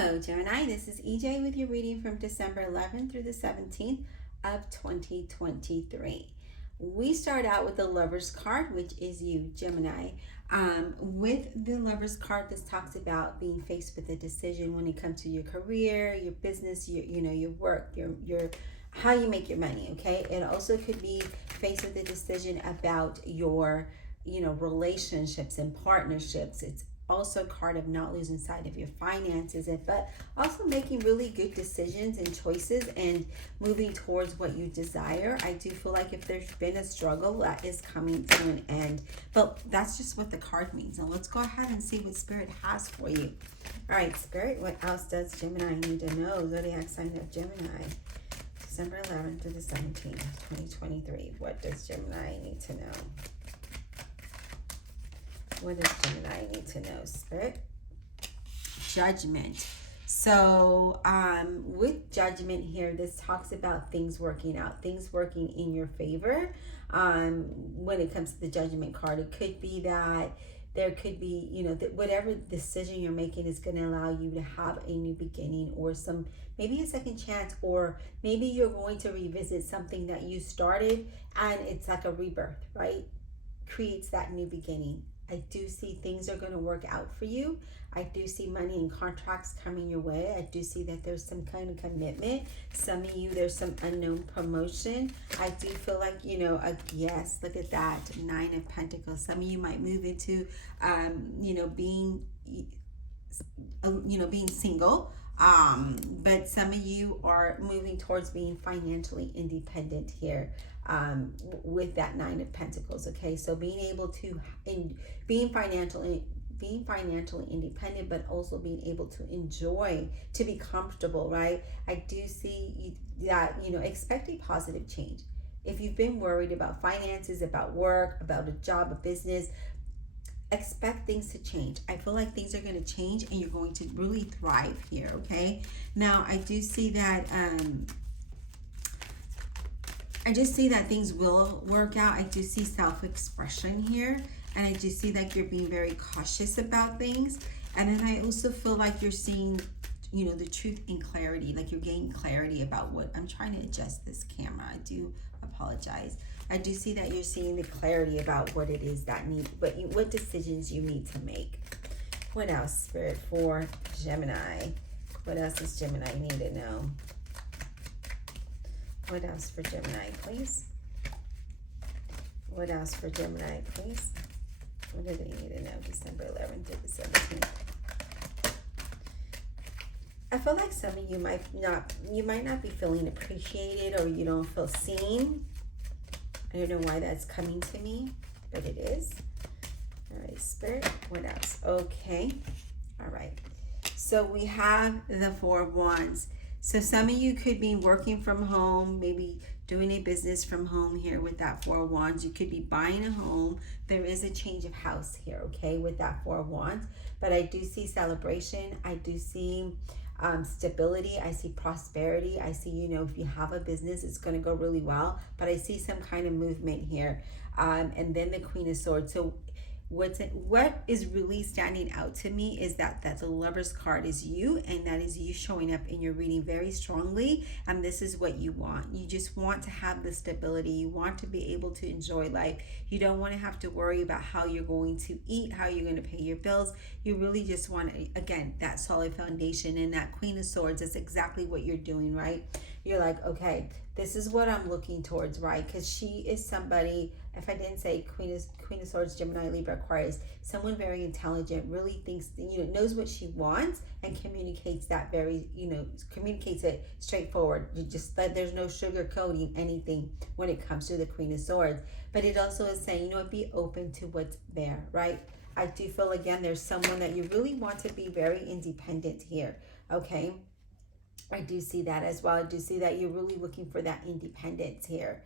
Hello, Gemini. This is EJ with your reading from December 11th through the 17th of 2023. We start out with the Lover's card, which is you, Gemini. With the Lover's card, this talks about being faced with a decision when it comes to your career, your business, your work, your how you make your money. Okay. It also could be faced with a decision about your relationships and partnerships. It's also a card of not losing sight of your finances, but also making really good decisions and choices and moving towards what you desire. I do feel like if there's been a struggle, that is coming to an end, but that's just what the card means. Now let's go ahead and see what Spirit has for you. All right, Spirit, what else does Gemini need to know? Zodiac sign of Gemini, December 11th to the 17th, 2023. What does Gemini need to know? What does Gemini need to know, Spirit? Judgment. So with Judgment here, this talks about things working out, things working in your favor. When it comes to the Judgment card, it could be that there could be, whatever decision you're making is going to allow you to have a new beginning or maybe a second chance, or maybe you're going to revisit something that you started and it's like a rebirth, right? Creates that new beginning. I do see things are going to work out for you. I do see money and contracts coming your way. I do see that there's some kind of commitment. Some of you, there's some unknown promotion. I do feel like, yes, look at that, 9 of Pentacles. Some of you might move into, being single. But some of you are moving towards being financially independent here, with that 9 of Pentacles. Okay, so being able to being financially independent, but also being able to enjoy, to be comfortable, right? I do see that, expect a positive change. If you've been worried about finances, about work, about a job, a business, expect things to change. I feel like things are going to change and you're going to really thrive here. Okay, now I do see that things will work out. I do see self-expression here, and I do see that you're being very cautious about things. And then I also feel like you're seeing, the truth in clarity, like you're gaining clarity about what I'm trying to adjust this camera. I do apologize. I do see that you're seeing the clarity about what it is that what decisions you need to make. What else, Spirit, for Gemini? What else does Gemini need to know? What else for Gemini, please? What else for Gemini, please? What do they need to know? December 11th to the 17th. I feel like some of you might not be feeling appreciated, or you don't feel seen. I don't know why that's coming to me, but it is. All right, Spirit, what else? Okay, all right. So we have the 4 of Wands. So some of you could be working from home, maybe doing a business from home here with that 4 of Wands. You could be buying a home. There is a change of house here, okay, with that 4 of Wands. But I do see celebration. I do see stability. I see prosperity. I see, if you have a business, it's going to go really well. But I see some kind of movement here. And then the Queen of Swords. So what is really standing out to me is that the Lover's card is you, and that is you showing up in your reading very strongly, and this is what you want. You just want to have the stability. You want to be able to enjoy life. You don't want to have to worry about how you're going to eat, how you're going to pay your bills. You really just want, again, that solid foundation. And that Queen of Swords, that's exactly what you're doing, right? You're like, okay, this is what I'm looking towards, right? Because she is somebody, if I didn't say Queen of Swords, Gemini, Libra, Aquarius, someone very intelligent, really thinks, knows what she wants and communicates that communicates it straightforward. There's no sugarcoating anything when it comes to the Queen of Swords. But it also is saying, be open to what's there, right? I do feel, again, there's someone that you really want to be very independent here, okay? I do see that as well. I do see that you're really looking for that independence here.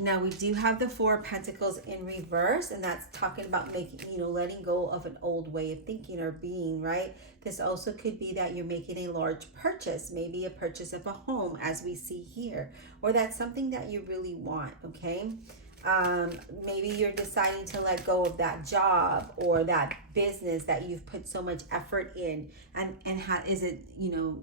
Now we do have the 4 of Pentacles in reverse, and that's talking about making, letting go of an old way of thinking or being, right? This also could be that you're making a large purchase, maybe a purchase of a home, as we see here, or that's something that you really want, okay? Maybe you're deciding to let go of that job or that business that you've put so much effort in, and how is it, you know,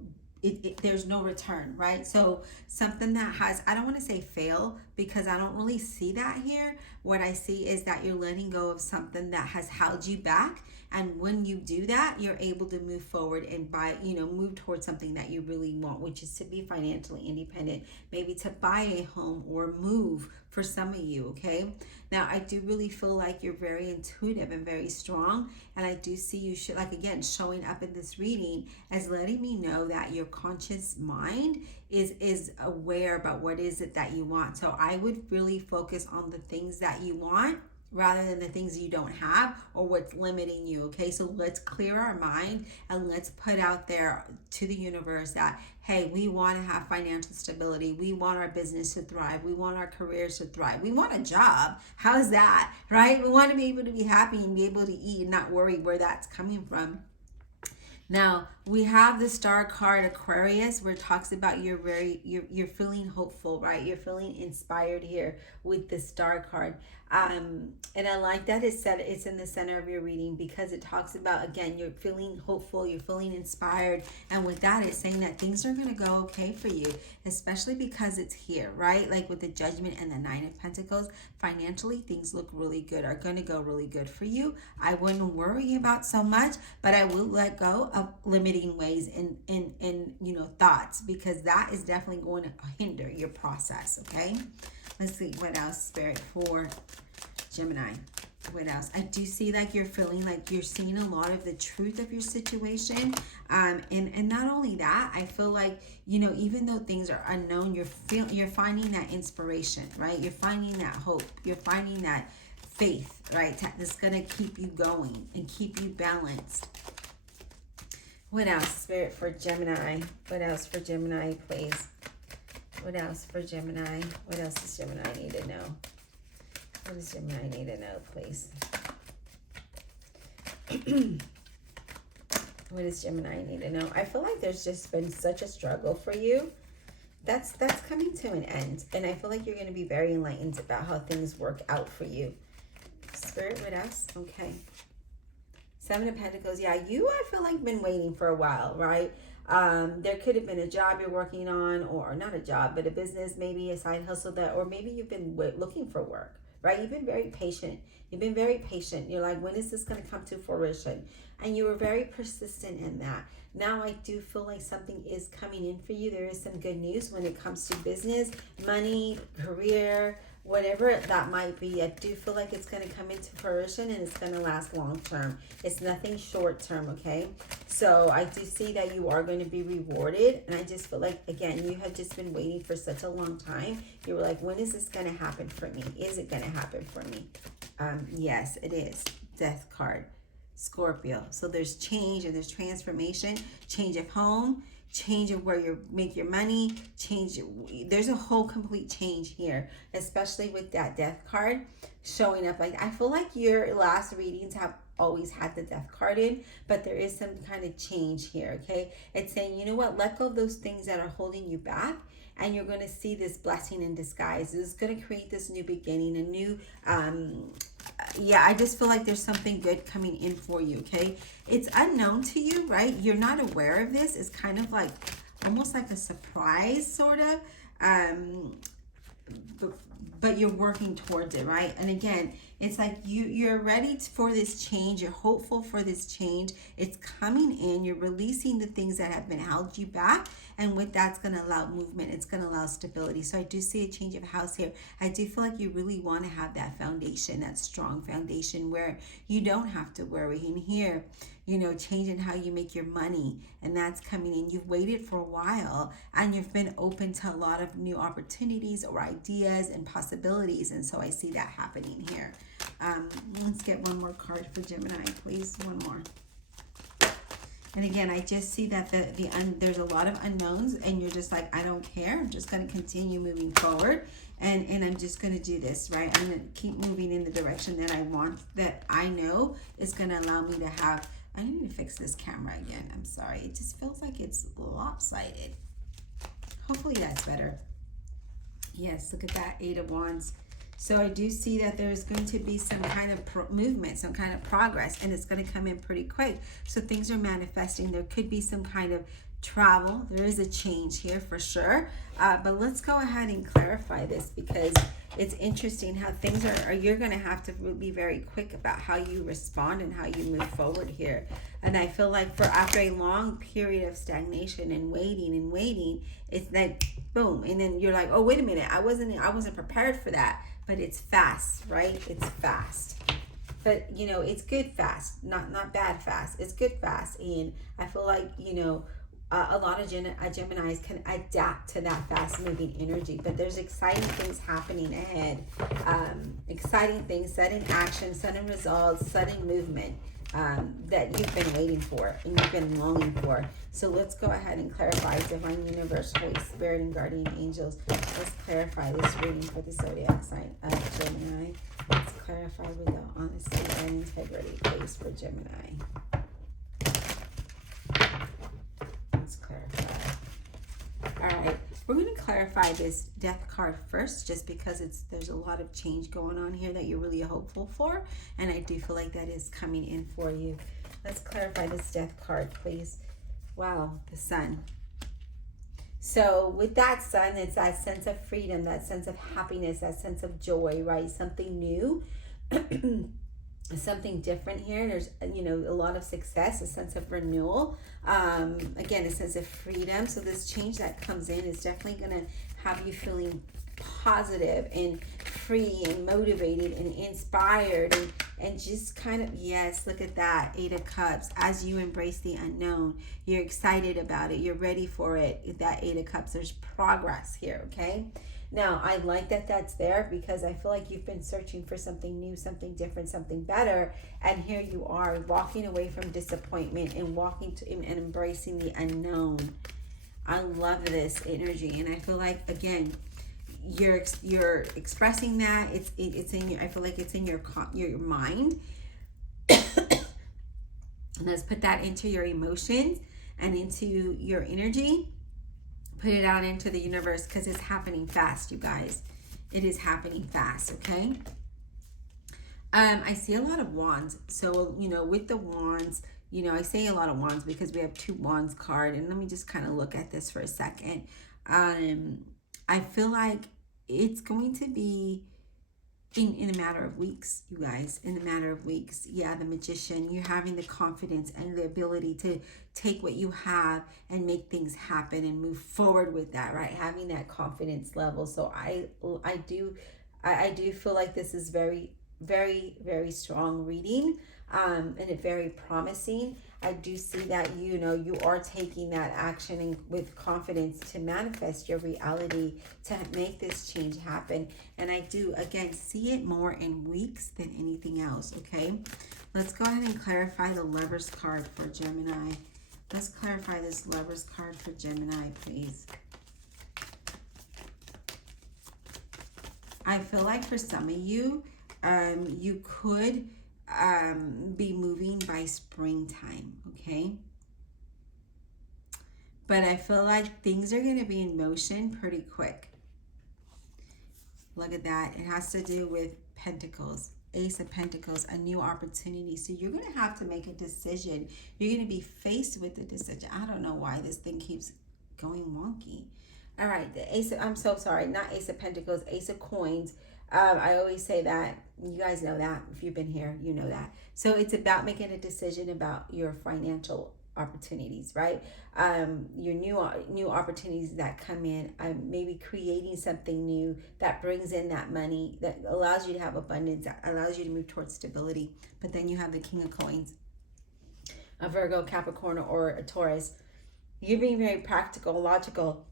there's no return, right? So something that has, I don't want to say fail, because I don't really see that here. What I see is that you're letting go of something that has held you back. And when you do that, you're able to move forward and move towards something that you really want, which is to be financially independent, maybe to buy a home or move for some of you, okay? Now, I do really feel like you're very intuitive and very strong. And I do see you, again, showing up in this reading as letting me know that your conscious mind is aware about what is it that you want. So I would really focus on the things that you want rather than the things you don't have or what's limiting you, okay? So let's clear our mind and let's put out there to the universe that, hey, we want to have financial stability. We want our business to thrive. We want our careers to thrive. We want a job. How's that, right? We want to be able to be happy and be able to eat and not worry where that's coming from. Now, we have the star card Aquarius, where it talks about you're feeling hopeful, right? You're feeling inspired here with the star card. And I like that it's in the center of your reading, because it talks about, again, you're feeling hopeful, you're feeling inspired. And with that, it's saying that things are going to go okay for you, especially because it's here, right? Like with the Judgment and the Nine of Pentacles, financially, things look really good, are going to go really good for you. I wouldn't worry about so much, but I will let go of limiting ways in thoughts, because that is definitely going to hinder your process, okay? Let's see what else, Spirit, for Gemini. What else? I do see like you're feeling like you're seeing a lot of the truth of your situation. And not only that, I feel like, even though things are unknown, you're finding that inspiration, right? You're finding that hope. You're finding that faith, right? That's going to keep you going and keep you balanced. What else, Spirit, for Gemini? What else for Gemini, please? What else for Gemini? What else does Gemini need to know? What does Gemini need to know, please? What does Gemini need to know? I feel like there's just been such a struggle for you. That's coming to an end. And I feel like you're going to be very enlightened about how things work out for you. Spirit, what else? Okay. Seven of Pentacles. Yeah, I feel like been waiting for a while, right? There could have been a job you're working on, or not a job, but a business, maybe a side hustle, or maybe you've been looking for work, right? You've been very patient. You're like, when is this going to come to fruition? And you were very persistent in that. Now I do feel like something is coming in for you. There is some good news when it comes to business, money, career, whatever that might be. I do feel like it's going to come into fruition and it's going to last long term. It's nothing short term, okay? So I do see that you are going to be rewarded. And I just feel like, again, you have just been waiting for such a long time. You were like, when is this going to happen for me? Is it going to happen for me? Yes, it is. Death card. Scorpio. So there's change and there's transformation, change of home, change of where you make your money, there's a whole complete change here, especially with that death card showing up. Like, I feel like your last readings have always had the death card in, but there is some kind of change here, okay? It's saying, you know what, let go of those things that are holding you back, and you're going to see this blessing in disguise. This is going to create this new beginning, a new I just feel like there's something good coming in for you, okay? It's unknown to you, right? You're not aware of this. It's kind of like almost like a surprise, sort of. But you're working towards it, right? And again, it's like you're ready for this change. You're hopeful for this change. It's coming in. You're releasing the things that have been held you back. And with that's going to allow movement. It's going to allow stability. So I do see a change of house here. I do feel like you really want to have that foundation, that strong foundation where you don't have to worry. And here, changing how you make your money, and that's coming in. You've waited for a while, and you've been open to a lot of new opportunities or ideas and possibilities, and so I see that happening here. Let's get one more card for Gemini, please. One more. And again, I just see that there's a lot of unknowns, and you're just like, I don't care. I'm just going to continue moving forward, and I'm just going to do this, right? I'm going to keep moving in the direction that I want, that I know is going to allow me to have. I need to fix this camera again. I'm sorry. It just feels like it's lopsided. Hopefully that's better. Yes, look at that. 8 of Wands. So I do see that there's going to be some kind of movement, some kind of progress, and it's going to come in pretty quick. So things are manifesting. There could be some kind of travel. There is a change here for sure. But let's go ahead and clarify this, because it's interesting how things are you're going to have to be very quick about how you respond and how you move forward here. And I feel like for after a long period of stagnation and waiting, it's like boom, and then you're like, oh, wait a minute, I wasn't prepared for that. But it's fast, right? It's fast. But you know, it's good fast, not bad fast. It's good fast. And I feel like, you know, a lot of Geminis can adapt to that fast moving energy, but there's exciting things happening ahead. Exciting things, sudden action, sudden results, sudden movement that you've been waiting for and you've been longing for. So let's go ahead and clarify. Divine Universe, Holy Spirit, and Guardian Angels. Let's clarify this reading for the zodiac sign of Gemini. Let's clarify with the honesty and integrity, please, for Gemini. Let's clarify. All right, we're going to clarify this Death card first, just because there's a lot of change going on here that you're really hopeful for, and I do feel like that is coming in for you. Let's clarify this Death card, please. Wow, the Sun. So with that Sun, it's that sense of freedom, that sense of happiness, that sense of joy, right? Something new. Something different here. There's, you know, a lot of success, a sense of renewal, again, a sense of freedom. So this change that comes in is definitely going to have you feeling positive and free and motivated and inspired and just kind of, yes, look at that, 8 of Cups. As you embrace the unknown, you're excited about it, you're ready for it. That 8 of Cups, there's progress here. Okay, now I like that that's there, because I feel like you've been searching for something new, something different, something better, and here you are walking away from disappointment and walking to and embracing the unknown. I love this energy, and I feel like, again, you're expressing that. It's in your, I feel like it's in your mind. Let's put that into your emotions and into your energy. Put it out into the universe, because it's happening fast, you guys. It is happening fast. Okay. I see a lot of wands. So, you know, with the wands, you know, I say a lot of wands because we have 2 wands card, and let me just kind of look at this for a second. I feel like it's going to be in a matter of weeks, you guys, in a matter of weeks. Yeah, the Magician, you're having the confidence and the ability to take what you have and make things happen and move forward with that, right? Having that confidence level. So I do feel like this is very, very, very strong reading, and it's very promising. I do see that, you know, you are taking that action and with confidence to manifest your reality, to make this change happen. And I do, again, see it more in weeks than anything else. Okay, let's go ahead and clarify the Lovers card for Gemini. Let's clarify this Lovers card for Gemini, please. I feel like for some of you, you could be moving by springtime. Okay, but I feel like things are going to be in motion pretty quick. Look at that. It has to do with Pentacles, Ace of Pentacles, a new opportunity. So you're going to have to make a decision. You're going to be faced with a decision. I don't know why this thing keeps going wonky. All right, the Ace of, I'm so sorry, not Ace of Pentacles, Ace of Coins. I always say that. You guys know that. If you've been here, you know that. So it's about making a decision about your financial opportunities, right? Your new opportunities that come in, maybe creating something new that brings in that money, that allows you to have abundance, that allows you to move towards stability. But then you have the King of Coins, a Virgo, Capricorn, or a Taurus. You're being very practical, logical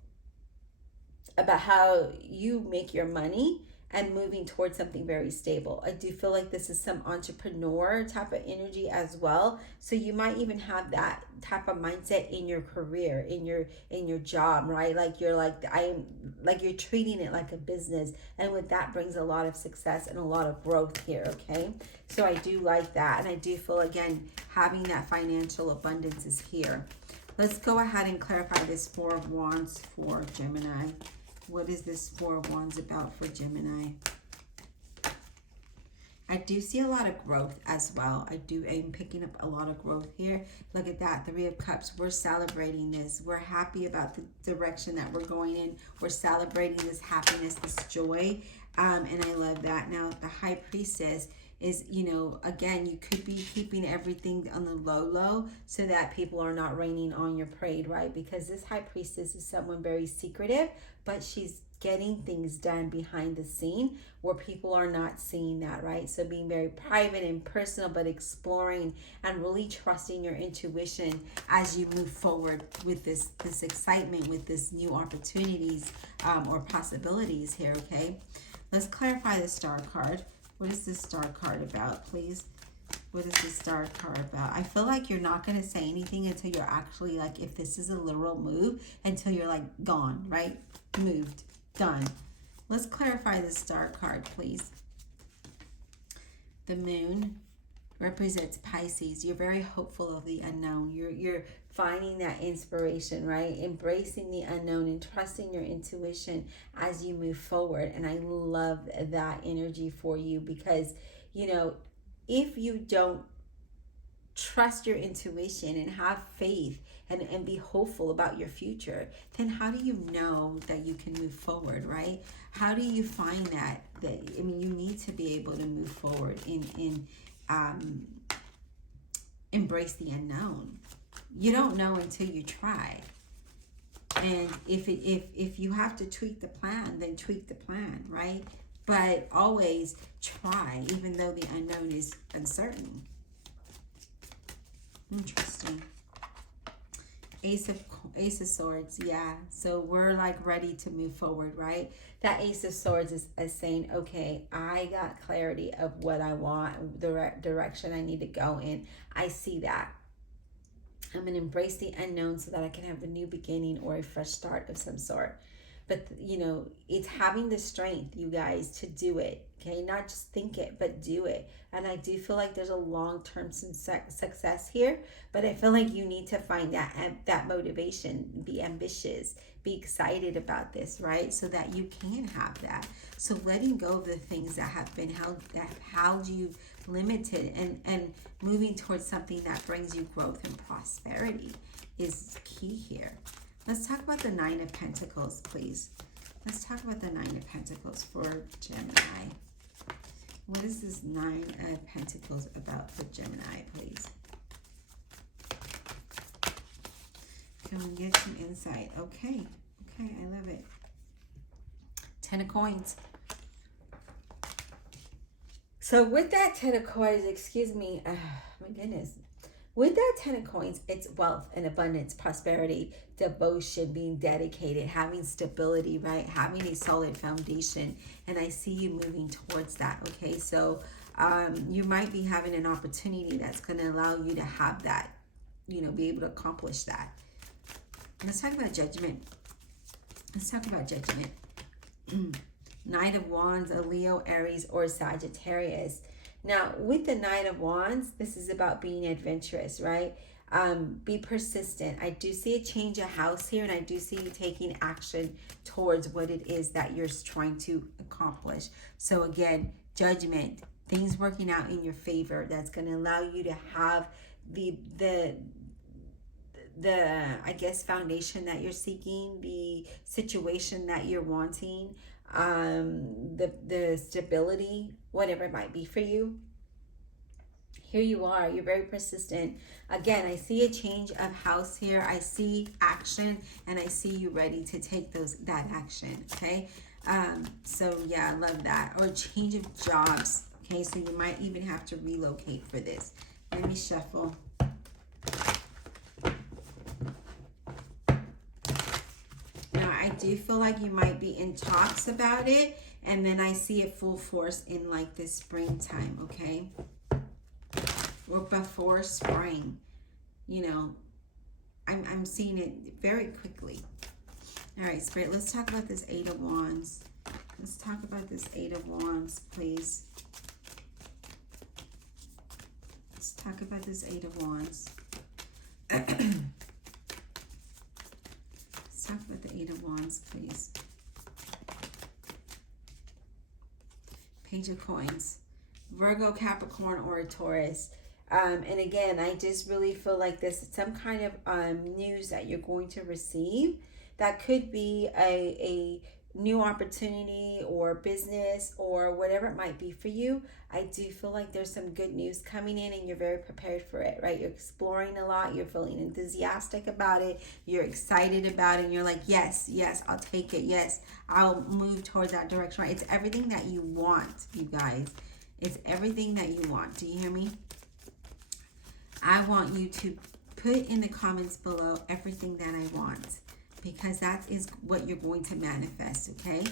about how you make your money and moving towards something very stable. I do feel like this is some entrepreneur type of energy as well. So you might even have that type of mindset in your career, in your job, right? Like you're you're treating it like a business, and with that brings a lot of success and a lot of growth here. Okay, so I do like that, and I do feel, again, having that financial abundance is here. Let's go ahead and clarify this 4 of Wands for Gemini. What is this 4 of Wands about for Gemini? I do see a lot of growth as well. I'm picking up a lot of growth here. Look at that, 3 of Cups. We're celebrating this. We're happy about the direction that we're going in. We're celebrating this happiness, this joy, and I love that. Now, the High Priestess is, you know, again, you could be keeping everything on the low so that people are not raining on your parade, right? Because this High Priestess is someone very secretive, but she's getting things done behind the scene where people are not seeing that, right? So being very private and personal, but exploring and really trusting your intuition as you move forward with this excitement, with this new opportunities or possibilities here, okay? Let's clarify the Star card. What is this Star card about, please? What is this Star card about? I feel like you're not going to say anything until you're actually, like, if this is a literal move, until you're like gone, right? Moved. Done. Let's clarify the Star card, please. The Moon represents Pisces. You're very hopeful of the unknown. You're finding that inspiration, right? Embracing the unknown and trusting your intuition as you move forward. And I love that energy for you because, you know, if you don't trust your intuition and have faith and be hopeful about your future, then how do you know that you can move forward, right? How do you find that I mean, you need to be able to move forward in embrace the unknown. You don't know until you try. And if you have to tweak the plan, then tweak the plan, right? But always try, even though the unknown is uncertain. Interesting. Ace of Swords, yeah. So we're like ready to move forward, right? That Ace of Swords is saying, okay, I got clarity of what I want, the direction I need to go in. I see that. I'm going to embrace the unknown so that I can have a new beginning or a fresh start of some sort. But, you know, it's having the strength, you guys, to do it. Okay, not just think it, but do it. And I do feel like there's a long-term success here, but I feel like you need to find that motivation, be ambitious, be excited about this, right? So that you can have that. So letting go of the things that have been held you limited and moving towards something that brings you growth and prosperity is key here. Let's talk about the Nine of Pentacles, please. Let's talk about the Nine of Pentacles for Gemini. What is this Nine of Pentacles about for Gemini, please? Can we get some insight? Okay. Okay, I love it. 10 of Coins. So with that 10 of Coins, excuse me, my goodness. With that 10 of Coins, it's wealth and abundance, prosperity, devotion, being dedicated, having stability, right? Having a solid foundation. And I see you moving towards that, okay? So you might be having an opportunity that's going to allow you to have that, you know, be able to accomplish that. Let's talk about Judgment. Let's talk about Judgment. Knight of Wands, a Leo, Aries, or Sagittarius. Now, with the Knight of Wands, this is about being adventurous, right? Be persistent. I do see a change of house here, and I do see you taking action towards what it is that you're trying to accomplish. So again, Judgment, things working out in your favor. That's going to allow you to have the I guess foundation that you're seeking, the situation that you're wanting, the stability, whatever it might be for you. Here you are, you're very persistent. Again, I see a change of house here. I see action, and I see you ready to take that action, okay? So yeah, I love that. Or change of jobs, okay? So you might even have to relocate for this. Let me shuffle. I do feel like you might be in talks about it, and then I see it full force in like this springtime, okay? Or before spring, you know, I'm seeing it very quickly. All right, Spirit, let's talk about this Eight of Wands. Let's talk about this Eight of Wands, please. Let's talk about this Eight of Wands. Talk about the Eight of Wands, please. Page of Coins. Virgo, Capricorn, or a Taurus. And again, I just really feel like this is some kind of news that you're going to receive that could be a new opportunity or business or whatever it might be for you. I do feel like there's some good news coming in and you're very prepared for it, right? You're exploring a lot. You're feeling enthusiastic about it. You're excited about it. And you're like, yes, yes, I'll take it. Yes, I'll move towards that direction, right? It's everything that you want, you guys. It's everything that you want. Do you hear me? I want you to put in the comments below everything that I want, because that is what you're going to manifest, okay?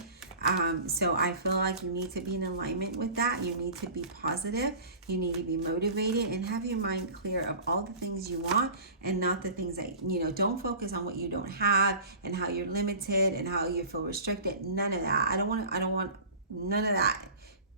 So I feel like you need to be in alignment with that. You need to be positive. You need to be motivated and have your mind clear of all the things you want and not the things that, don't focus on what you don't have and how you're limited and how you feel restricted. None of that. I don't want none of that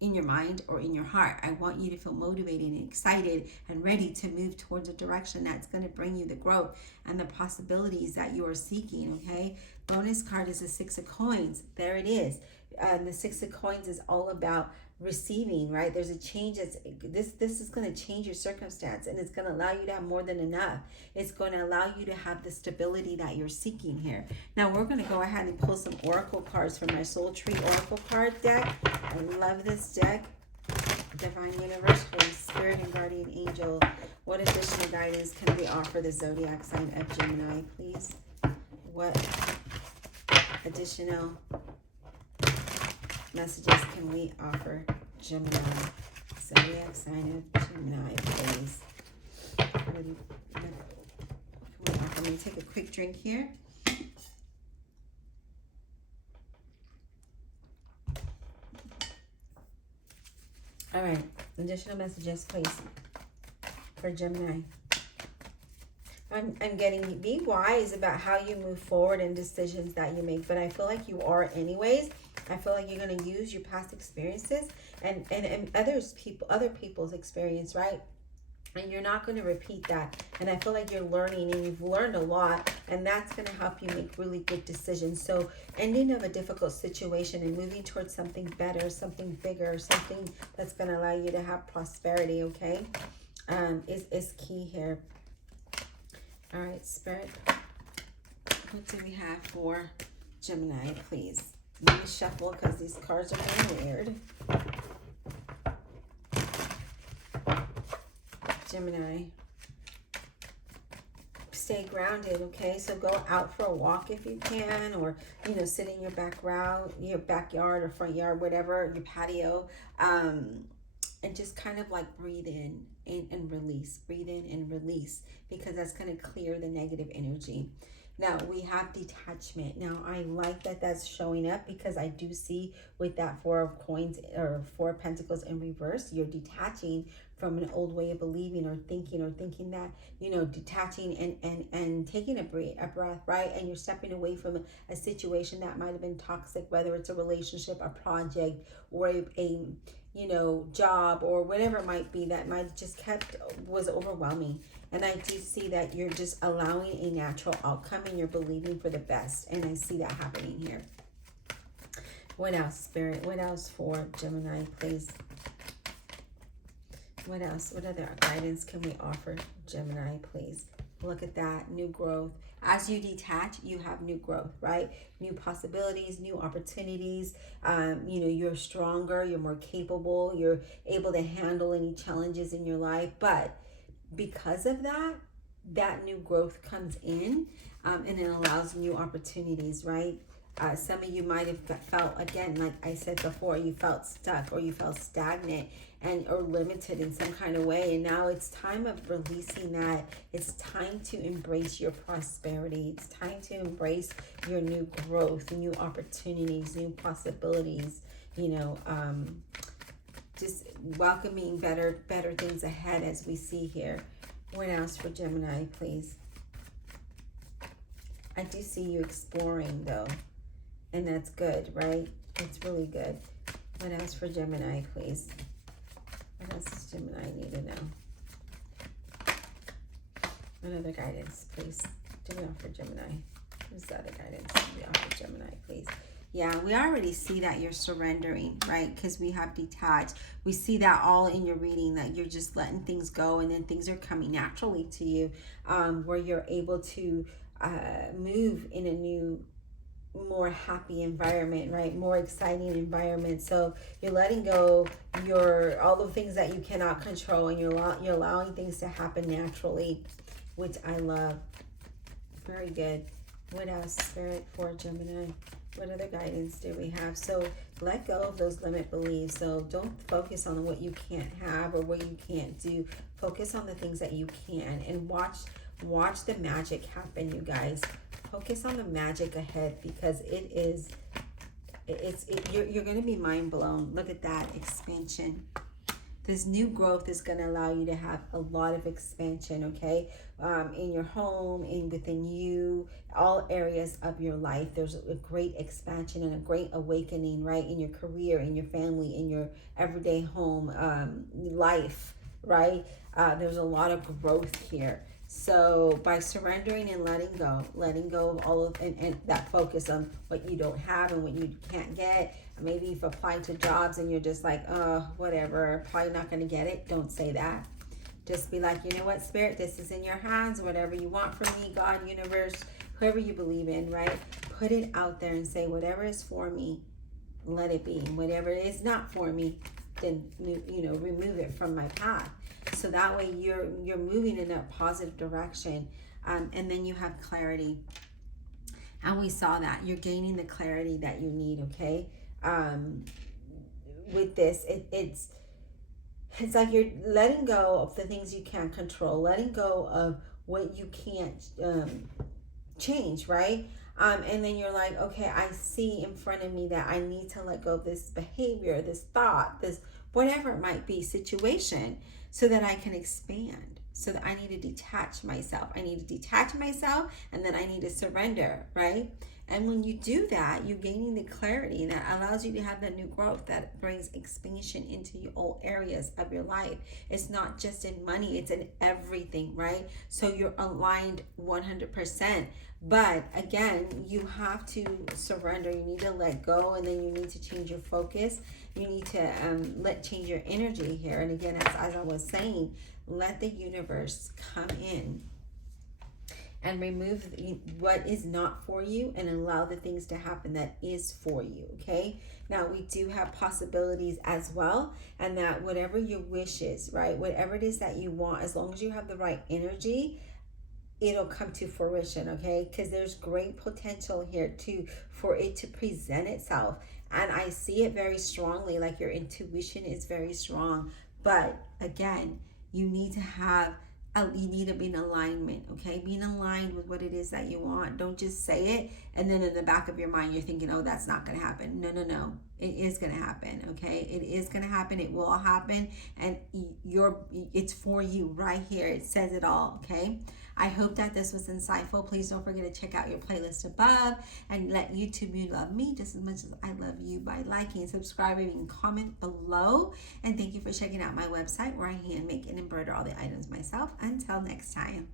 in your mind or in your heart. I want you to feel motivated and excited and ready to move towards a direction that's going to bring you the growth and the possibilities that you are seeking, okay? Bonus card is the Six of Coins. There it is. The Six of Coins is all about receiving, right? There's a change. This is going to change your circumstance, and it's going to allow you to have more than enough. It's going to allow you to have the stability that you're seeking here. Now we're going to go ahead and pull some oracle cards from my Soul Tree Oracle card deck. I love this deck. Divine Universe, Holy Spirit, and Guardian Angel. What additional guidance can we offer the zodiac sign of Gemini, please? What additional messages can we offer Gemini? Zodiac sign of Gemini, please. I'm going to take a quick drink here. All right, additional messages, please, for Gemini. I'm getting, be wise about how you move forward and decisions that you make, but I feel like you are anyways. I feel like you're going to use your past experiences and other people's experience, right? And you're not going to repeat that. And I feel like you're learning, and you've learned a lot, and that's going to help you make really good decisions. So ending of a difficult situation and moving towards something better, something bigger, something that's going to allow you to have prosperity, okay, is key here. All right, Spirit, what do we have for Gemini, please? Let me shuffle because these cards are being weird. Gemini, stay grounded, okay? So go out for a walk if you can, or sit in your backyard or front yard, whatever, your patio, and just kind of like breathe in and release. Breathe in and release, because that's going to clear the negative energy. Now we have detachment. Now I like that that's showing up, because I do see with that Four of Coins or Four of Pentacles in reverse, you're detaching from an old way of believing or thinking that, detaching and taking a breath, right? And you're stepping away from a situation that might have been toxic, whether it's a relationship, a project, or a job, or whatever it might be that might just was overwhelming. And I do see that you're just allowing a natural outcome and you're believing for the best. And I see that happening here. What else, Spirit? What else for Gemini, please? What else? What other guidance can we offer Gemini, please? Look at that. New growth. As you detach, you have new growth, right? New possibilities, new opportunities. You're stronger, you're more capable, you're able to handle any challenges in your life. But because of that new growth comes in, and it allows new opportunities, right? Some of you might have felt, again, like I said before, you felt stuck or you felt stagnant or limited in some kind of way. And now it's time of releasing that. It's time to embrace your prosperity. It's time to embrace your new growth, new opportunities, new possibilities, just welcoming better things ahead, as we see here. What else for Gemini, please? I do see you exploring, though. And that's good, right? It's really good. What else for Gemini, please? What else does Gemini need to know? What other guidance, please, do we offer Gemini? What's the other guidance we offer Gemini, please? Yeah, we already see that you're surrendering, right? Because we have detached. We see that all in your reading, that you're just letting things go, and then things are coming naturally to you, where you're able to move in a new, more happy environment, right? More exciting environment. So you're letting go all the things that you cannot control, and you're allowing things to happen naturally, which I love. Very good. What else, Spirit, for Gemini? What other guidance do we have? So let go of those limit beliefs. So don't focus on what you can't have or what you can't do. Focus on the things that you can, and watch the magic happen, you guys. Focus on the magic ahead, because you're going to be mind blown. Look at that expansion. This new growth is going to allow you to have a lot of expansion, okay? In your home, within you, all areas of your life. There's a great expansion and a great awakening, right? In your career, in your family, in your everyday home life, right? There's a lot of growth here. So by surrendering and letting go of all of, and that focus on what you don't have and what you can't get. Maybe you've applied to jobs and you're just like, oh, whatever, probably not going to get it. Don't say that. Just be like, you know what, Spirit, this is in your hands. Whatever you want from me, God, universe, whoever you believe in, right? Put it out there and say, whatever is for me, let it be. Whatever is not for me, then, remove it from my path. So that way you're moving in a positive direction. And then you have clarity. And we saw that. You're gaining the clarity that you need, okay? With this, it's like you're letting go of the things you can't control, letting go of what you can't change, right? And then you're like, okay, I see in front of me that I need to let go of this behavior, this thought, this whatever it might be, situation, so that I can expand. So that I need to detach myself. I need to detach myself, and then I need to surrender, right? And when you do that, you're gaining the clarity that allows you to have that new growth that brings expansion into all areas of your life. It's not just in money, it's in everything, right? So you're aligned 100%. But again, you have to surrender. You need to let go, and then you need to change your focus. You need to change your energy here. And again, as I was saying, let the universe come in and remove what is not for you, and allow the things to happen that is for you, okay? Now, we do have possibilities as well, and that whatever your wish is, right? Whatever it is that you want, as long as you have the right energy, it'll come to fruition, okay? Because there's great potential here too for it to present itself. And I see it very strongly, like your intuition is very strong. But again, you need to be in alignment, okay? Being aligned with what it is that you want. Don't just say it, and then in the back of your mind, you're thinking, oh, that's not going to happen. No. It is going to happen, okay? It is going to happen. It will happen. And it's for you right here. It says it all, okay? I hope that this was insightful. Please don't forget to check out your playlist above, and let YouTube love me just as much as I love you by liking, subscribing, and comment below. And thank you for checking out my website, where I hand make and embroider all the items myself. Until next time.